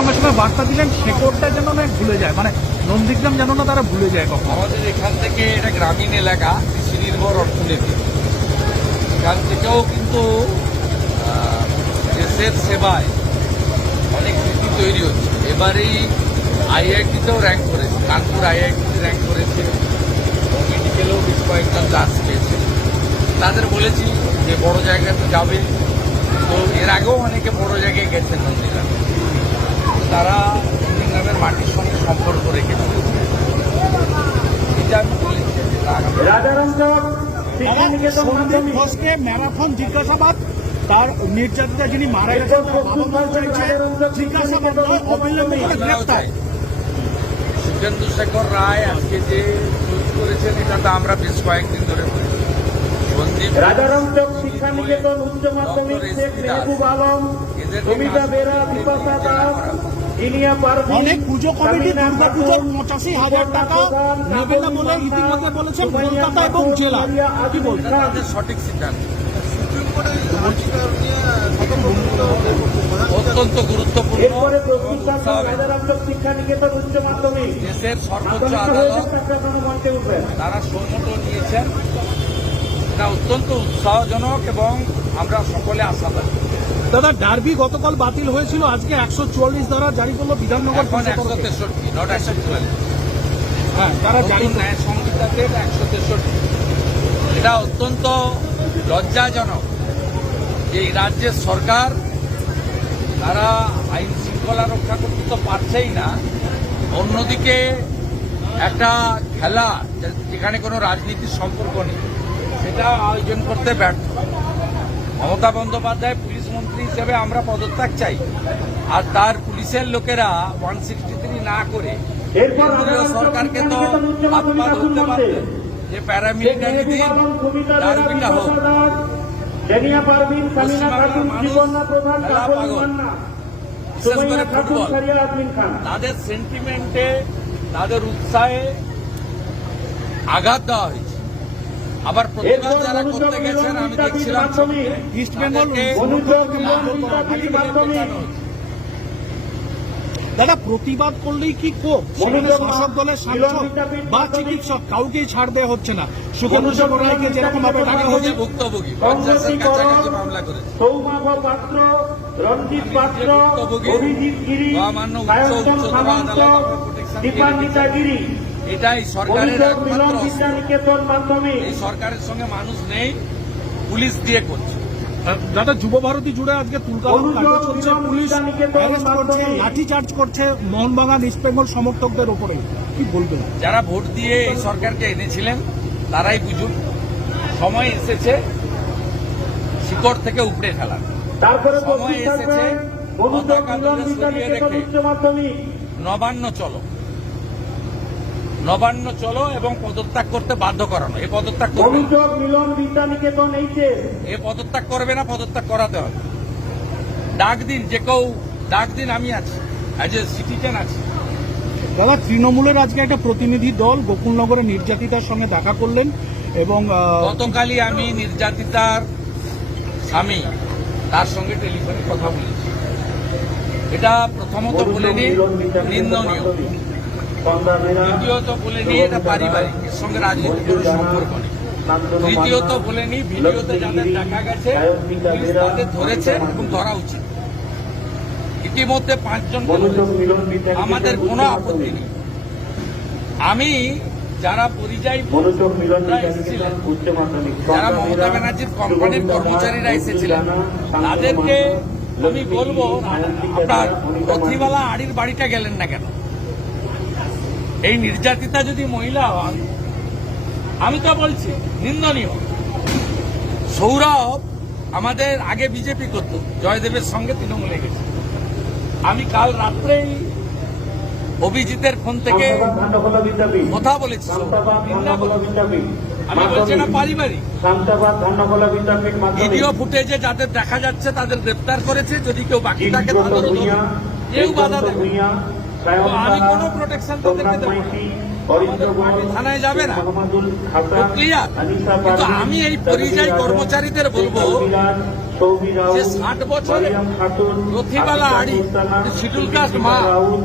সঙ্গে সঙ্গে বার্তা দিলেন শেকড়টা যেন না ভুলে যায়, মানে নন্দীগ্রাম যেন না তারা ভুলে যায় কখন। আমাদের এখান থেকে এটা গ্রামীণ এলাকা, কৃষি নির্ভর অর্থনীতি, এখান থেকেও কিন্তু দেশের সেবায় অনেক নীতি তৈরি হচ্ছে। এবারেই আইআইটিতেও র্যাঙ্ক করেছে, কানপুর আইআইটিতে র্যাঙ্ক করেছে, মেডিকেলেও বেশ কয়েকজন ক্লাস পেয়েছে। তাদের বলেছি যে বড় জায়গায় তো যাবে, তো এর আগেও অনেকে বড় জায়গায় গেছেন নন্দীগ্রামে, তারা নন্দীগ্রামের মাটির সঙ্গে সম্পর্ক রেখেছে। এটা আমি বলেছি সন্দীপ ঘোষকে ম্যারাথন জিজ্ঞাসাবাদ, তার নির্যাতিতা যিনি মারা গেছেন জিজ্ঞাসাবাদ নয়, অবিলম্বে গ্রেফতার। সুখেন্দু শেখর রায় আজকে যে টুইট করেছেন, এটা তো আমরা বেশ কয়েকদিন ধরে বলেছি। সন্দীপ রাজারাম চক শিক্ষা নিকেতন উচ্চ মাধ্যমিক শেখ মেহবুব আলম, সমিতা বেরা, বিপাশা দাস, ইনিয়া পারভিন, অনেক পুজো কমিটি দুর্গা পুজোর 85,000 টাকা নেবে না বলে ইতিমধ্যে বলেছেন কলকাতা এবং জেলা। কি বলছেন? তাদের সঠিক সিদ্ধান্ত অত্যন্ত গুরুত্বপূর্ণ। এরপরে প্রস্তুত থাকুন রাজারাম চক শিক্ষা নিকেতন উচ্চ মাধ্যমিক। দেশের সর্বোচ্চ আদালত মঞ্চে উঠবেন। তারা সৌম্যত নিয়েছেন, এটা অত্যন্ত উৎসাহজনক এবং আমরা সকলে আশাবাদী। দাদা, ডার্বি গতকাল বাতিল হয়েছিল, আজকে 144 ধারা জারি করলো বিধাননগর। এখন 163, নট 144। হ্যাঁ, তারা জারি নতুন ন্যায় সংহিতাতে 163। এটা অত্যন্ত লজ্জাজনক যে এই রাজ্যের সরকার, তারা আইন শৃঙ্খলা রক্ষা করতে তো পারছেই না, অন্যদিকে একটা খেলা যেখানে কোনো রাজনীতির সম্পর্ক নেই সেটা আয়োজন করতে ব্যর্থ। মমতা বন্দ্যোপাধ্যায় পুলিশ মন্ত্রী হিসেবে আমরা পদত্যাগ চাই, আর তার পুলিশের লোকেরা 163 না করে কেন্দ্রীয় সরকারকে তো হাত পা ধরতে পারত যে প্যারামিলিটারি দিন ডার্বিটা হোক। পশ্চিমবাংলার মানুষ খেলা পাগল, বিশেষ করে ফুটবল। তাদের সেন্টিমেন্টে, তাদের উৎসাহে আঘাত দেওয়া হয়েছে। আবার প্রতিবাদ যারা করতে গেছেন, আমি দেখছিলাম ইস্ট বেঙ্গল। দাদা, প্রতিবাদ করলেই কি কোপ? সেখানে শাসক দলের সাংসদ বা চিকিৎসক কাউকেই ছাড় দেওয়া হচ্ছে না। সুখেন্দু শেখর রায়কে যেরকম ভাবে ডাকা হচ্ছে, ভুক্তভোগী 50-এর কাছাকাছি মামলা করেছে। সৌমাভ পাত্র, রঞ্জিত পাত্র, অভিজিৎ গিরি, সায়ন্তন সামন্ত, দীপান্বিতা গিরি, এটাই সরকারের একমাত্র অস্ত্র। নিকেতন মাধ্যমিক। এই সরকারের সঙ্গে মানুষ নেই, পুলিশ দিয়ে করছে। দাদা, যুব ভারতী জুড়ে আজকে তুলকালাম কাণ্ড চলছে, পুলিশ অ্যারেস্ট করছে, লাঠিচার্জ করছে মোহনবাগান ইস্ট বেঙ্গল সমর্থকদের ওপরে। কি বলবেন? যারা ভোট দিয়ে এই সরকারকে এনেছিলেন তারাই বুঝুন, সময় এসেছে শিকড় থেকে উপড়ে ফেলার। সময় এসেছে পতাকা দূরে সরিয়ে রেখে নবান্ন চলো এবং পদত্যাগ করতে বাধ্য করানো। এই পদত্যাগ করবে না, পদত্যাগ করবে না, পদত্যাগ করাতে হবে। ডাক দিন, যে কেউ ডাক দিন, আমি আছি, অ্যাজ এ সিটিজেন আছি। দাদা, তৃণমূলের আজকে একটা প্রতিনিধি দল গোকুলনগরের নির্যাতিতার সঙ্গে দেখা করলেন এবং গতকালই আমি নির্যাতিতার স্বামী, তার সঙ্গে টেলিফোনে কথা বলেছি। এটা প্রথমত বলেনি নিন্দনীয়, দ্বিতীয়ত বলেনি এটা পারিবারিক, এর সঙ্গে রাজনীতির কোনো সম্পর্ক নেই। তৃতীয়ত বলেনি ভিডিওতে যাদের দেখা গেছে পুলিশ তাদের ধরেছে এবং ধরা উচিত। ইতিমধ্যে 5 জন, আমাদের কোনো আপত্তি নেই। আমি যারা পরিযায়ী এসেছিলেন, যারা মমতা ব্যানার্জির কোম্পানির কর্মচারীরা এসেছিলেন, তাদেরকে আমি বলবো, আপনার রথিবালা আড়ির বাড়িটা গেলেন না কেন? এই নির্যাতিতা যদি মহিলা হন, আমি তো বলছি নিন্দনীয়। সৌরভ আমাদের আগে বিজেপি করত, জয়দেবের সঙ্গে তৃণমূলে গেছে। আমি কাল রাত্রেই অভিজিতের ফোন থেকে কথা বলেছি, আমি বলছি না পারিবারিক। ভিডিও ফুটেজে যাদের দেখা যাচ্ছে তাদের গ্রেপ্তার করেছে, যদি কেউ বাকি থাকে তাদেরও কেউ বাধা দেবে। আমি কোনো প্রোটেকশন তাদেরকে দেবো না, থানায় যাবে না, ক্লিয়ার। কিন্তু আমি এই পরিযায়ী কর্মচারীদের বলবো, সৌমি রাউত, যে 60 বছরের মারিয়াম খাতুন, রথিবালা আতিকা আড়ি, মুস্তানা, শিডিউল কাস্ট মা, রাউত,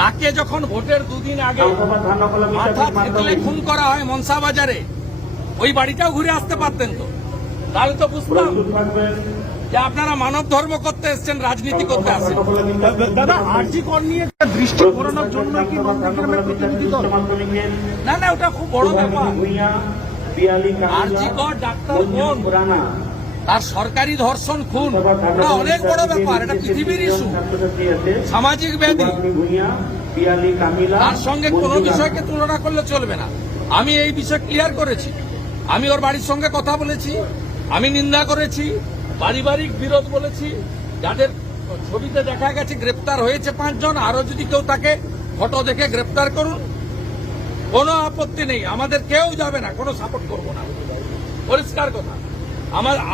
তাকে যখন ভোটের দুদিন আগে লোকসভা ধানকলা মাথা বিচারপীঠ থেতলে মাধ্যমিক খুন করা হয় মনসা বাজারে, ওই বাড়িটাও ঘুরে আসতে পারতেন তো, তাহলে তো বুঝতাম প্রস্তুত থাকবেন যে আপনারা মানব ধর্ম করতে এসছেন, রাজনীতি করতে আসেন। ধানকলা বিচারপীঠ দাদা আরজি কর নিয়ে একটা দৃষ্টি ঘোরানোর জন্য কি নন্দীগ্রামের প্রতিনিধি দল? মাধ্যমিকের না না, ওটা খুব বড় ব্যাপার। ভূঁইয়া, পিয়ালি আরজি কর ডাক্তার বোন, রানা, তার সরকারি ধর্ষণ খুন, ওটা অনেক বড় ব্যাপার, এটা পৃথিবীর ইস্যু, ছাত্রছাত্রী আছে সামাজিক ব্যাধি। ভূঁইয়া, পিয়ালি কামিলা, তার সঙ্গে কোনো মনিকা। বিষয়কে তুলনা করলে চলবে না। আমি এই বিষয় ক্লিয়ার করেছি, আমি ওর বাড়ির সঙ্গে কথা বলেছি, আমি নিন্দা করেছি, পারিবারিক বিরোধ বলেছি, যাদের ছবিতে দেখা গেছে গ্রেপ্তার হয়েছে 5 জন, আরো যদি কেউ তাকে ফটো দেখে গ্রেপ্তার করুন, কোনো আপত্তি নেই, আমাদের কেউ যাবে না, কোনো সাপোর্ট করব না, পরিষ্কার কথা।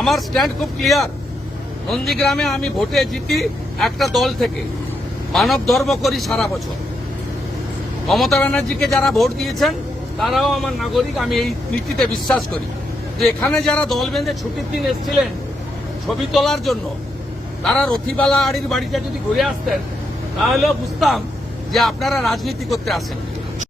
আমার স্ট্যান্ড খুব ক্লিয়ার। নন্দীগ্রামে আমি ভোটে জিতি একটা দল থেকে, মানব ধর্ম করি সারা বছর। মমতা ব্যানার্জিকে যারা ভোট দিয়েছেন তারাও আমার নাগরিক, আমি এই নীতিতে বিশ্বাস করি। যে এখানে যারা দল বেঁধে ছুটির দিন এসেছিলেন ছবি তোলার জন্য, তারা রথিবালা আড়ির বাড়িতে যদি ঘুরে আসতেন তাহলেও বুঝতাম যে আপনারা রাজনীতি করতে আসেন।